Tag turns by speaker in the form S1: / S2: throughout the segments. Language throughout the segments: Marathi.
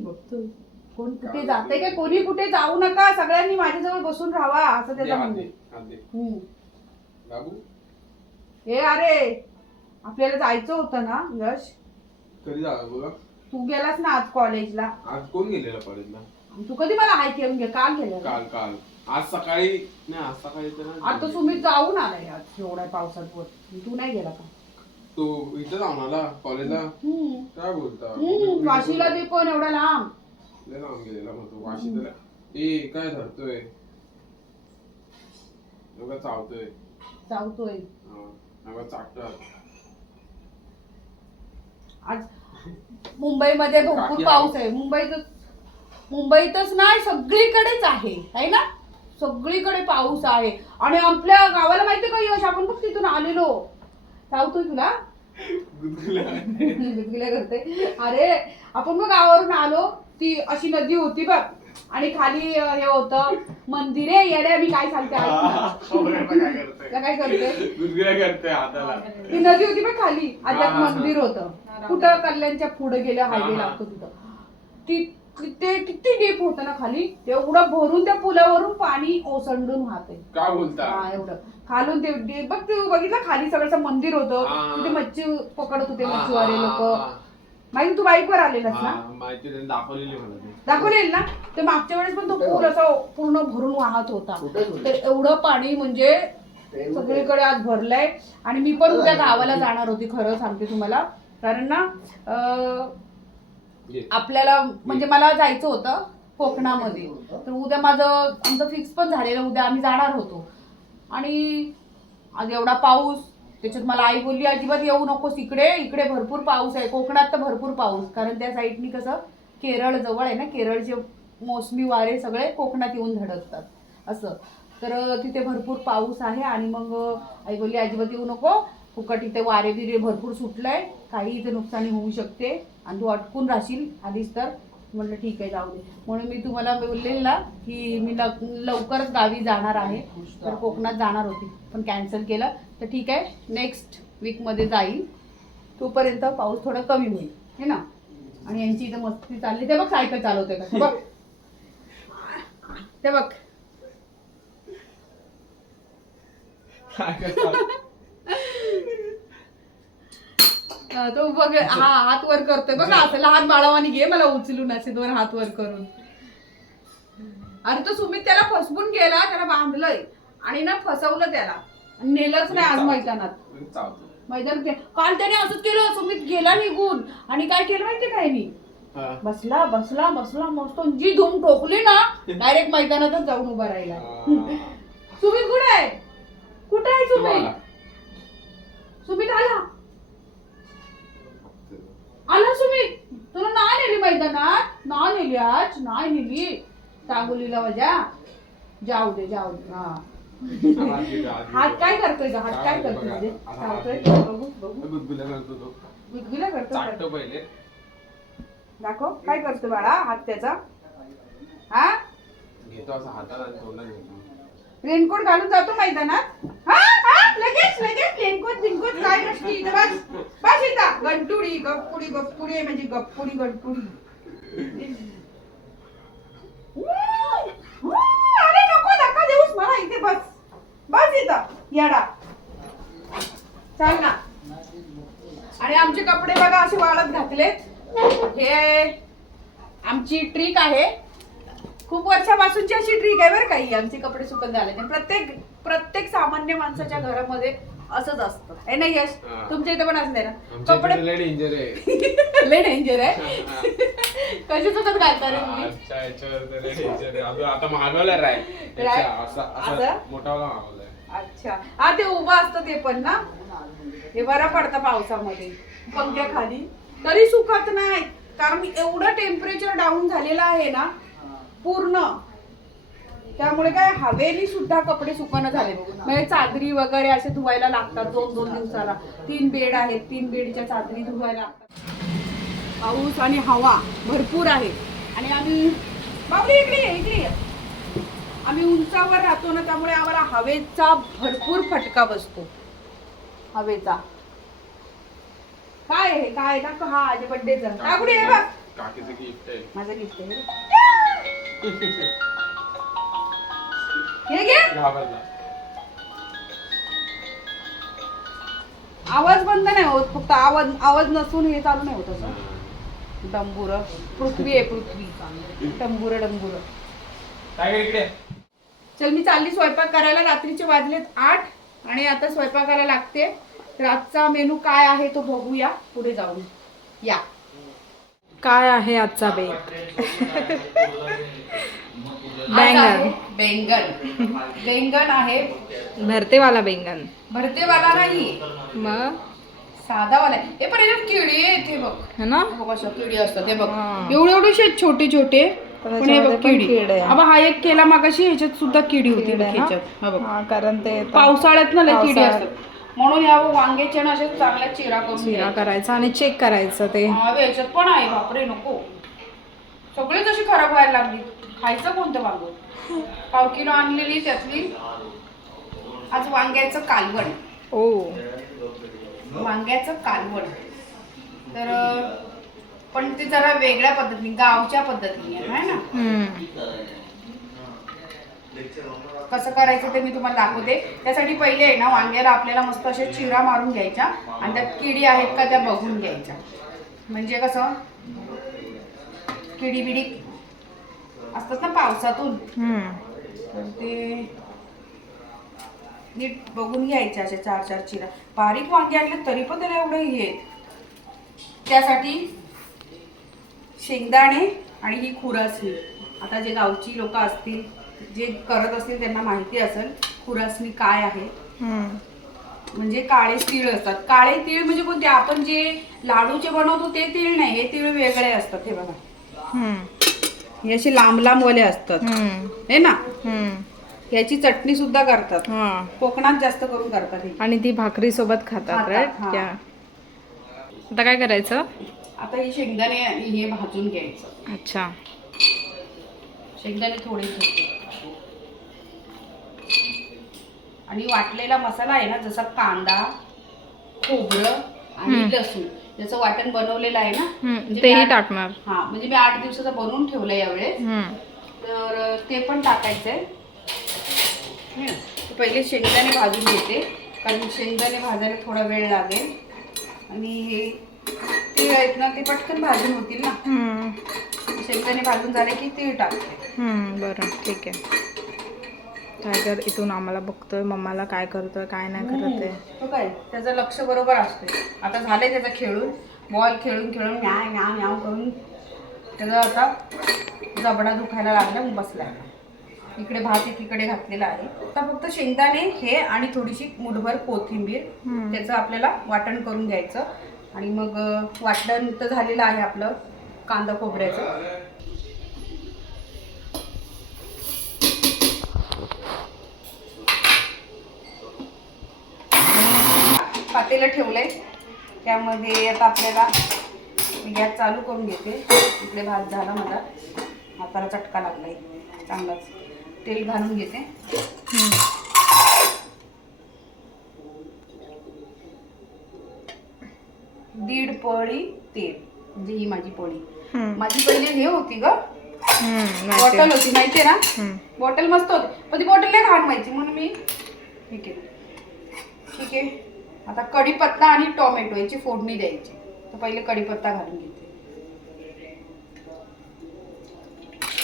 S1: बघतोय. कोण कुठे जाते काय? कोणी कुठे जाऊ नका. सगळ्यांनी माझ्याजवळ बसून राहावा. असं त्याचं म्हणणं आहे. हम्म.
S2: बाबू?
S1: हे अरे आपल्याला जायचं होतं ना यश?
S2: कधी बघा
S1: तू गेलास ना आज कॉलेजला.
S2: आज कोण गेलेला कॉलेजला?
S1: तू कधी मला हाय घेऊन घे? काल गेला
S2: काल काल. आज सकाळी नाही आज सकाळी तर नाही.
S1: आता तुम्ही जाऊन आलाय आज एवढ्या पावसात वर. तू नाही गेला का?
S2: तू इथं जाऊन आला कॉलेजला?
S1: हम्म.
S2: काय बोलता?
S1: हम्म, वाशीला बी कोण एवढा लांब?
S2: लय लांब गेलेला मग तो वाशी त्याला ए काय धरतोय? चावतोय. चाटत
S1: आज मुंबईमध्ये भरपूर पाऊस आहे. मुंबईतच मुंबईतच नाही सगळीकडेच आहे. है ना? सगळीकडे पाऊस आहे. आणि आपल्या गावाला माहिती का यश? आपण बघ तिथून आलेलो. जाऊतोय तुला?
S2: गुदगुल्या.
S1: करते. अरे आपण मग गावावरून आलो ती अशी नदी होती बघ. आणि खाली हे होतं मंदिर आहे येड्या मी काय सांगते ना.
S2: काय
S1: करते?
S2: हाताला.
S1: ती नदी होती बघ खाली.
S2: हा, हा.
S1: मंदिर होतं. कुठं कल्याणच्या पुढे गेलं हायवे
S2: हा, हा.
S1: लागतो तिथं. ती ती- ते किती डीप होतं ना खाली? तेवढं भरून त्या पुलावरून पाणी ओसंडून वाहते
S2: काय बोलता?
S1: हा एवढं. खालून ते डे- बघ तू बघितलं खाली सगळं मंदिर होतं.
S2: हा.
S1: तिथे मच्छी पकडत होते
S2: हा,
S1: मच्छीवारे
S2: हा,
S1: लोक.
S2: हा.
S1: माहिती तू बाईकवर आलेलास ना?
S2: हा, माहिती त्यांनी दाखवलेली मला ते.
S1: दाखवलेल ना? ते मागच्या वेळेस पण तो पूल असा पूर्ण भरून वाहत होता? तर एवढं पाणी म्हणजे सगळीकडे आज भरलंय. आणि मी पण उद्या गावाला जाणार होती खरं सांगते तुम्हाला. कारण ना अं. आपल्याला म्हणजे मला जायचं होतं कोकणामध्ये. तर उद्या माझं आमचं फिक्स पण झालेलं उद्या आम्ही जाणार होतो. आणि आज एवढा पाऊस त्याच्यात मला आई बोलली अजिबात येऊ नकोस इकडे इकडे भरपूर पाऊस आहे. कोकणात तर भरपूर पाऊस. कारण त्या साईडनी कसं केरळ जवळ आहे ना केरळचे मोसमी वारे सगळे कोकणात येऊन धडकतात. असं. तर तिथे भरपूर पाऊस आहे आणि मग आई बोलली अजिबात येऊ नको. फुकट इथे वारे बिरे भरपूर सुटलंय. काही इथे नुकसानी होऊ शकते. आणि तू अटकून राहशील आधीच तर. म्हटलं ठीक आहे जाऊ दे. म्हणून मी तुम्हाला बोललेलं ना की मी लवकरच गावी जाणार आहे. तर कोकणात जाणार होती पण कॅन्सल केलं. तर ठीक आहे नेक्स्ट वीकमध्ये जाईल. तोपर्यंत पाऊस थोडा कमी होईल हे ना? आणि यांची इथं मस्ती चालली. ते बघ सायकल चालवते का? बघ. ते बघ
S2: काय करता?
S1: हा, तो बघ हा हात वर करतोय. बघ असं लहान बाळावानी घे मला उचलून असे दोन हात वर करून. अरे तो सुमित त्याला फसवून गेला त्याला बांधलंय. आणि ना फसवलं त्याला. नेलंच नाही आज मैदानात. मैदान काल त्याने असंच केलं सुमित गेला निघून. आणि काय केलं माहितीये काय मी. बसला बसला बसला मस्त. जी धूम ठोकली ना डायरेक्ट मैदानातच जाऊन उभा राहिला. सुमित कुठे आहे? कुठे आहे सुमित. सुमित आला. आला सुमित तुला ना नेली मैदानात? ना नेली आज? नाही नेली. सांगोलीला माझ्या जाऊ दे जाऊ दे. हा.
S2: हात.
S1: काय करतोय का हात काय
S2: बघा,
S1: करतोय म्हणजे? चावतोय. बघू बघू.
S2: गुदगुल्या करतो तो
S1: गुदगुल्या करतोय.
S2: चाटतो पहिले.
S1: दाखव. काय करतोय बाळा? हात त्याचा. हा?
S2: घेतो असं हाताला आणि तोंडात घेतो
S1: रेनकोट घालून जातो मैदानात. हा? लगेच लगेच रेनकोट बिनकोट काय नसती इथं बस बस इथं. गंटुडी गप्पुडी गप्पुडी आहे म्हणजे गप्पुडी गंटुडी अरे नको धक्का देऊस मला इथे बस. बस इथं. येडा. चाल ना. आणि आमचे कपडे बघा असे वाळत घातलेत. हे आमची ट्रिक आहे. खूप वर्षापासूनची अशी ट्रिक आहे बरं काही आमचे कपडे सुकत झाले प्रत्येक प्रत्येक सामान्य माणसाच्या घरामध्ये असंच असतं. आहे ना यश?
S2: हा.
S1: तुमच्या इथे पण असते ना कपडे
S2: लय डेंजर आहे.
S1: लय डेंजर आहे. कसे सुकत घालता रे तुम्ही?
S2: अच्छा याच्यावर तर लय danger आहे. अजून आता मागवलाय राय.
S1: राय?
S2: असा
S1: असं?
S2: असा? मोठावाला मागवलाय.
S1: अच्छा. हा ते उभं असतं ते पण ना? हे बरं पडतं पावसामध्ये. पंख्याखाली तरी सुकत नाही. कारण एवढं टेम्परेचर डाऊन झालेलं आहे ना पूर्ण. त्यामुळे काय हवेली सुद्धा कपडे सुकणं झाले म्हणजे चादरी वगैरे असे धुवायला लागतात दोन दोन दिवसाला. तीन बेड आहेत तीन बेडच्या चादरी धुवायला लागतात. पाऊस आणि हवा भरपूर आहे. आणि आम्ही बाबली इकडे इकडे. आम्ही उंचावर राहतो ना त्यामुळे आम्हाला हवेचा भरपूर फटका बसतो. हवेचा. काय आहे काय? दाखव हा आज बड्डेचा काकुडी हे बघ?
S2: काकीचं गिफ्ट आहे.
S1: माझं गिफ्ट आहे. हे घे.
S2: घाबरला
S1: आवाज बंद नाही होत फक्त आवाज आवाज नसून हे चालू नाही होत असं. डंबुर. पृथ्वी आहे पृथ्वी. डंबुर डंबुर.
S2: काय काय इकडे?
S1: चल मी चालली स्वयंपाक करायला. रात्रीचे वाजलेत आठ आणि आता स्वयंपाकाला लागते. तर आजचा मेनू काय आहे तो बघूया. पुढे जाऊन. या.
S3: काय आहे आजचा बेत? बैंगन
S1: बैंगन. बैंगन आहे.
S3: भरतेवाला बैंगन.
S1: भरतेवाला नाही.
S3: मग?
S1: साधावाला. आहे हे पण याच्यात किडी आहे ते बघ.
S3: है ना?
S1: बघ अशा किडी असतात. हे बघ.
S3: हा.
S1: एवढे आहेत छोटे छोटे. पण हे बघ
S3: त्याच्यामध्ये पण
S1: किडी.
S3: कीड आहे.
S1: अबा हा एक केला मागाशी ह्याच्यात सुद्धा किडी होती
S3: कीड
S1: बघ
S3: आहे ना?
S1: ह्याच्यात. हा बघ.
S3: हा कारण ते
S1: पावसाळ्यात ना लय किडी
S3: पावसाळ्यात.
S1: असतात. म्हणून या वांग्याचे ना असे चांगल्या चिरा करून
S3: चिरा
S1: घ्यायच्या.
S3: करायचा आणि चेक करायचं ते.
S1: हा बे, याच्यात पण आहे. बापरे नको. सगळी तशी खराब व्हायला लागली. खायचं कोणतं वांग? पाव किलो आणलेली त्यातली. आज वांग्याचं कालवण.
S3: ओ.
S1: वांग्याचं कालवण. तर पण ते जरा वेगळ्या पद्धतीने गावच्या पद्धतीने आहे ना?
S3: हम्म.
S1: कसं करायचं ते मी तुम्हाला दाखवते. त्यासाठी पहिले आहे ना वांग्याला आपल्याला मस्त असे चिरा मारून घ्यायच्या आणि त्यात किडी आहेत का त्या बघून घ्यायच्या. म्हणजे कसं? किडी बिडी असतात ना पावसातून. तर ते नीट बघून घ्यायचे असे चार चार चिरा बारीक वांगे आणले तरी पण त्याला एवढं हे. त्यासाठी शेंगदाणे आणि ही खुरासणी आता जे गावची लोक असतील जे करत असतील त्यांना माहिती असेल खुरासणी काय आहे. म्हणजे काळे तीळ असतात काळे तीळ म्हणजे कोणते आपण जे लाडूचे बनवतो ते तीळ नाही हे तीळ वेगळे असतात हे बघा. हे असे लांब लांब वाले असतात.
S3: हम्म.
S1: हे ना?
S3: हम्म.
S1: याची चटणी सुद्धा करतात.
S3: हा.
S1: कोकणात जास्त करून करतात हे.
S3: आणि ती भाकरी सोबत खातात
S1: खातात,
S3: राईट
S1: हा.
S3: त्या आता काय करायचं?
S1: आता ही शेंगदाणे आणि हे भाजून घ्यायचं.
S3: अच्छा.
S1: शेंगदाणे थोडे घ्यायचे. आणि वाटलेला मसाला आहे ना जसा कांदा खोबरं आणि
S3: हम्म.
S1: लसूण. याचं वाटण बनवलेलं आहे ना. म्हणजे
S3: तेही टाकणार.
S1: हा म्हणजे मी आठ दिवसाचा बनवून ठेवलं यावेळेस. तर ते पण टाकायचंय. पहिले शेंगदाणे भाजून घेते कारण शेंगदाणे भाजायला थोडा वेळ लागेल. आणि हे तीळ आहेत ना ते पटकन भाजून होतील ना. शेंगदाणे भाजून झाले की तीळ टाकते.
S3: बरं ठीक आहे. टायगर इथून आम्हाला बघतोय मम्माला काय करतोय काय नाही करत आहे
S1: तो काय त्याचं लक्ष बरोबर असते आता झालंय त्याचं खेळून बॉल खेळून खेळून न्याय न्याव न्याव करून. त्याचा आता जबडा दुखायला लागला मग बसलाय इकडे भात एकीकडे घातलेला आहे. आता फक्त शेंगदाणे हे आणि थोडीशी मुठभर कोथिंबीर. त्याचं आपल्याला वाटण करून घ्यायचं. आणि मग वाटण तर झालेलं आहे आपलं कांदा खोबऱ्याचं. पातेलं ठेवलंय. त्यामध्ये आता आपल्याला मी गॅस चालू करून घेते. इकडे भात झाला मला हाताला चटका लागलाय. चांगलाच. तेल घालून घेते. दीड पळी तेल. म्हणजे ही माझी पळी. माझी पहिले हे होती ग.
S3: माहिती
S1: बॉटल
S3: आहे.
S1: होती माहितीये ना. बॉटल मस्त होती. पण ती बॉटल नाही घाण व्हायची म्हणून मी ठीक आहे ठीक आहे. आता कढीपत्ता आणि टोमॅटो याची फोडणी द्यायची. तर पहिले कढीपत्ता घालून घेते.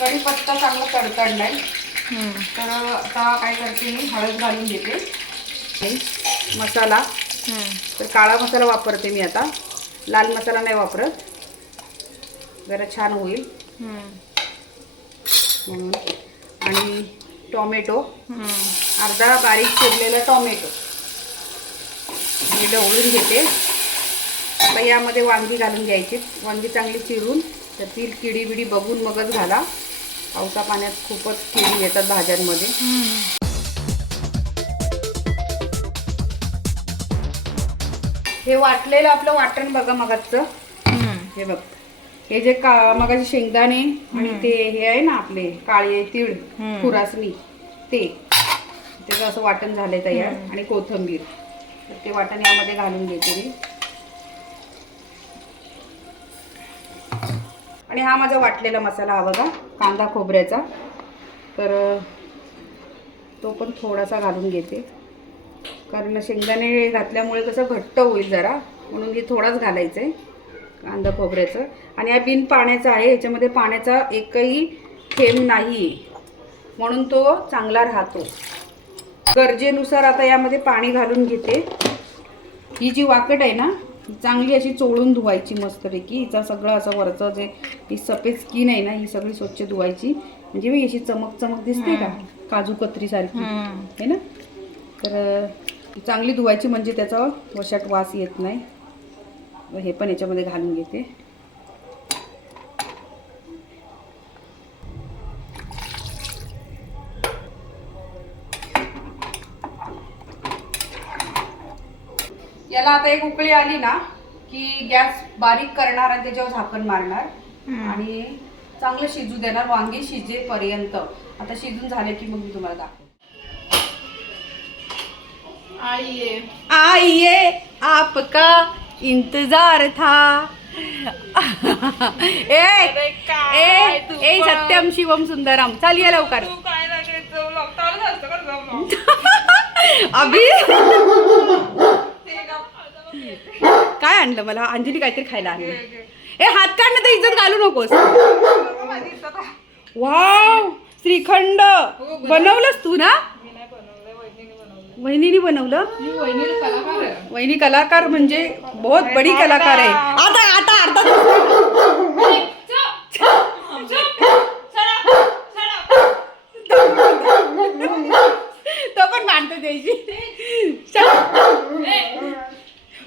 S1: कढीपत्ता चांगला तडतडलाय.
S3: हम्म.
S1: तर आता काय करते मी? हळद घालून घेते. मसाला. तर काळा मसाला वापरते मी आता. लाल मसाला नाही वापरत. जरा छान होईल. म्हणून. आणि टोमॅटो. अर्धा बारीक चिरलेला टोमॅटो. मी ढवळून घेते. आता यामध्ये वांगी घालून घ्यायची. वांगी चांगली चिरून त्यातील किडी बिडी बघून मगच घाला. पावसा पाण्यात खूपच किडी येतात भाज्यांमध्ये. हे वाटलेलं आपलं वाटण बघा मगाचं. हे बघ. हे जे का मगाचे शेंगदाणे आणि ते हे आहे ना आपले काळे तीळ. खुरासणी ते. त्याचं असं वाटण झालंय तयार. आणि कोथंबीर. तर ते वाटण यामध्ये घालून घेते मी आणि हा माझा वाटलेला मसाला हा बघा कांदा खोबऱ्याचा. तर तो पण थोडासा घालून घेते. कारण शेंगदाणे घातल्यामुळे कसं घट्ट होईल जरा म्हणून मी थोडाच घालायचं आहे कांदा खोबऱ्याचं. आणि हा बिन पाण्याचा आहे याच्यामध्ये पाण्याचा एकही थेंब नाही म्हणून तो चांगला राहतो. गरजेनुसार आता यामध्ये पाणी घालून घेते. ही जी वाकट आहे ना ही चांगली अशी चोळून धुवायची मस्तपैकी. हिचा सगळं असं वरचं जे ही सफेद स्किन आहे ना ही सगळी स्वच्छ धुवायची. म्हणजे मी अशी चमक चमक दिसते का? काजू कतरी सारखी. आहे ना? तर चांगली धुवायची म्हणजे त्याचा वशाट वास येत नाही. हे पण याच्यामध्ये घालून घेते. याला आता एक उकळी आली ना की गॅस बारीक करणार आणि त्याच्यावर झाकण मारणार. आणि चांगलं शिजू देणार वांगी शिजेपर्यंत. आता शिजून झाले की मग मी तुम्हाला दाखवते.
S3: आइए
S1: आइए आपका इंतजार था. ए ए ए. सत्यम शिवम सुंदरम. चाल ये लवकर अभि काय आणलं मला. अंजली काहीतरी खायला आणलं. ए हात काढ ना तर इज्जत घालू नकोस. वाव श्रीखंड. बनवलंस तू ना? वहिनीने बनवलं? वहिनी कलाकार म्हणजे बहुत बडी कलाकार आहे. आता आता अर्धा तो पण मांडतो द्यायची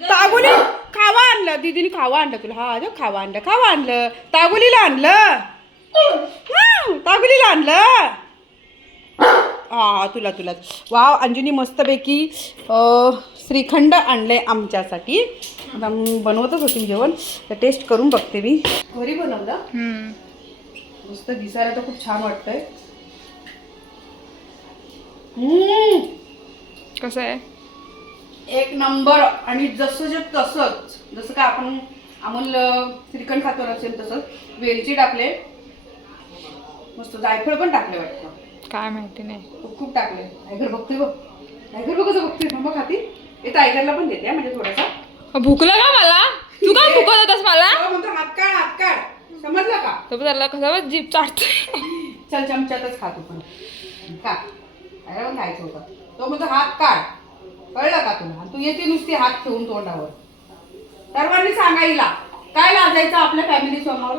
S1: तागोली खावा आणलं दीदीने खावा आणलं तुला? हा जो खावा आणलं खावा आणलं. तागोलीला आणलं. तागोलीला आणलं. हा तुला तुला. वाव अंजुनी मस्तपैकी श्रीखंड आणलंय आमच्यासाठी. आता बनवतच होती जेवण. तर टेस्ट करून बघते मी. घरी बनवलं. मस्त दिसायला तर खूप छान वाटतंय.
S3: कसं आहे?
S1: एक नंबर. आणि जसं जे तसंच जसं काय आपण अमूल श्रीखंड खातो असेल तसंच वेलची टाकले. मस्त जायफळ पण टाकले वाटतं.
S3: काय माहिती नाही.
S1: खूप खूप टाकले. टायगर बघतोय बघ. टायगर बघ कसं बघतोय. थांबा खाती. हे टायगरला पण देते हा, म्हणजे थोडासा.
S3: भुकलं का मला? तू काय भुकत होतास मला?
S1: तो म्हणतो हात काढ हात काढ. समजलं का?
S3: तो त्याला कसं जीप चाटतोय.
S1: चल चमच्यातच खा तू पण. का अरे खायचं होतं. तो म्हणतो हात काढ. कळलं का तुला? तू येते नुसती हात ठेवून तोंडावर. सर्वांनी सांगायला काय लाजायचं आपल्या फॅमिली समोर?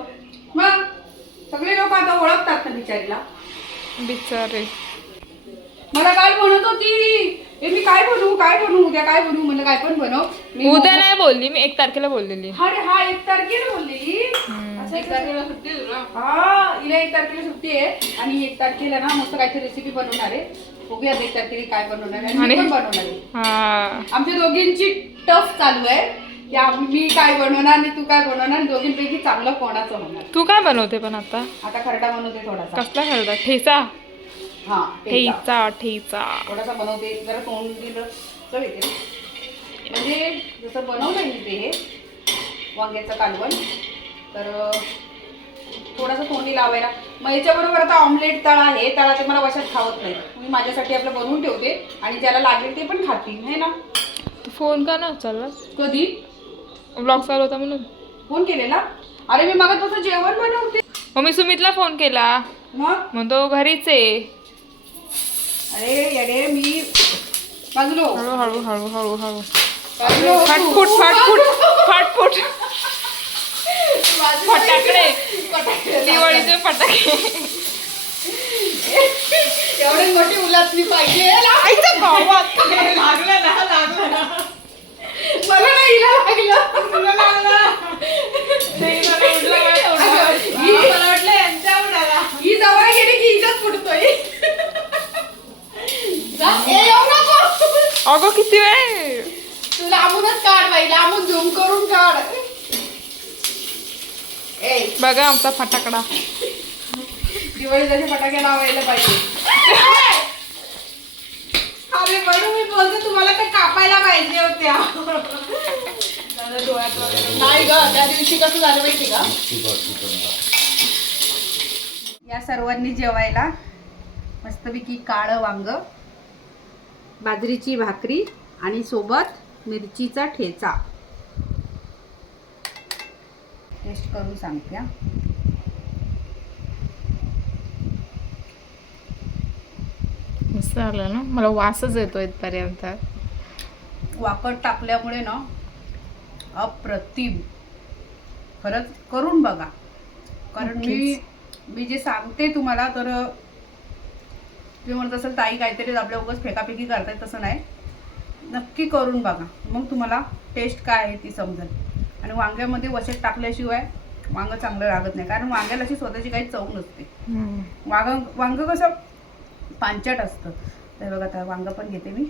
S1: मग? सगळे लोक आता ओळखतात ना बिचारीला.
S3: बिचारे.
S1: मला काल म्हणत होती ए मी काय बनवू काय बनवू उद्या काय बनवू म्हणलं काय पण बनव. मी
S3: उद्या नाही बोलली मी एक तारखेला बोललेली.
S1: अरे हा एक तारखेला बोललेली. असं एक तारखेला सुट्टी आहे तुला? हा हिला एक तारखेला सुट्टी आहे. आणि एक तारखेला ना मस्त काहीतरी रेसिपी बनवणार आहे. बघूया एक तारखेला काय बनवणार आहे. आणि मी
S3: आणि-
S1: पण बनवणार आहे.
S3: हा.
S1: आमच्या दोघींची टफ चालू आहे. की मी काय बनवणार आणि तू काय बनवणार? आणि दोघींपैकी चांगलं कोणाचं होणार?
S3: तू काय बनवते पण आता?
S1: आता खरडा बनवते थोडासा.
S3: कसला खेळता ठेचा?
S1: हा ठेचा.
S3: ठेचा
S1: थोडासा बनवते. जरा तोंड दिलं. चव येते. म्हणजे जसं बनवलं मी ते हे वांग्याचं कालवण तर थोडंसं तोंडी लावायला. मग याच्याबरोबर आता ऑमलेट तळा आहे. तळा ते मला वशात खावत नाही. मी माझ्यासाठी आपलं बनवून ठेवते. आणि ज्याला लागेल ते पण खातील है ना?
S3: फोन का ना उचलला
S1: कधी?
S3: ब्लॉग चालू होता म्हणून.
S1: फोन केलेला? अरे मी मग तसं जेवण बनवते.
S3: मग मी सुमितला फोन केला.
S1: मग?
S3: म्हणतो घरीच आहे.
S1: अरे येडे मी बाजूलो
S3: हळू हळू हळू हळू हळू.
S1: बाजूलो.
S3: फाटफूट फाटफूट फाटफूट. फटाकडे.
S1: फटाकडे.
S3: दिवाळीचे फटाके.
S1: एवढी मोठी उलासली पाहिजे लागलं ना लागलं ना मला नाही हिला लागलं तुला लागलं ही जवळ गेली की हिचाच फुटतोय जा, ए, येऊ नको.
S3: अगं किती वेळ
S1: तू लांबूनच काढ बाई लांबून झूम करून काढ ए
S3: बघा आमचा फटाकडा.
S1: दिवाळीचे फटाके लावायला पाहिजे. अरे बडू मी बोलते तुम्हाला ते कापायला पाहिजे होत्या. नाही ग त्या दिवशी कसं झालं माहिती का? या सर्वांनी जेवायला मस्तपैकी काळं वांग बाजरीची भाकरी आणि सोबत मिरचीचा ठेचा. टेस्ट करून सांगते हा.
S3: मस्त आलं ना? मला वासच येतो इथपर्यंत.
S1: वाकड टाकल्यामुळे ना अप्रतिम. खरंच करून बघा. कारण मी मी जे सांगते तुम्हाला तर तुम्ही म्हणत असाल ताई काहीतरी आपल्या उगाच फेकाफेकी करताय तसं नाही. नक्की करून बघा. मग तुम्हाला टेस्ट काय आहे ती समजेल. आणि वांग्यामध्ये वशेत टाकल्याशिवाय वांग चांगलं लागत नाही. कारण वांग्याला अशी स्वतःची काही चव नसते. वांग वांग कसं पांचट असतं. तर बघा आता वांग पण घेते मी.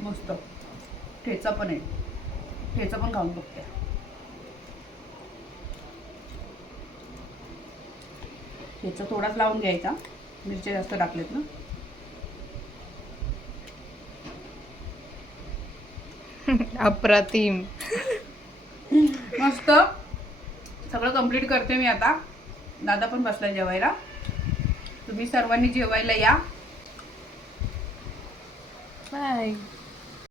S1: मस्त. ठेचा पण आहे. ठेचा पण खाऊन बघते. ठेचा थोडाच लावून घ्यायचा. मिरच्या जास्त टाकलेत ना.
S3: अप्रतिम.
S1: मस्त. सगळं कंप्लीट करते मी आता. दादा पण बसला जेवायला. तुम्ही सर्वांनी जेवायला या.
S3: बाय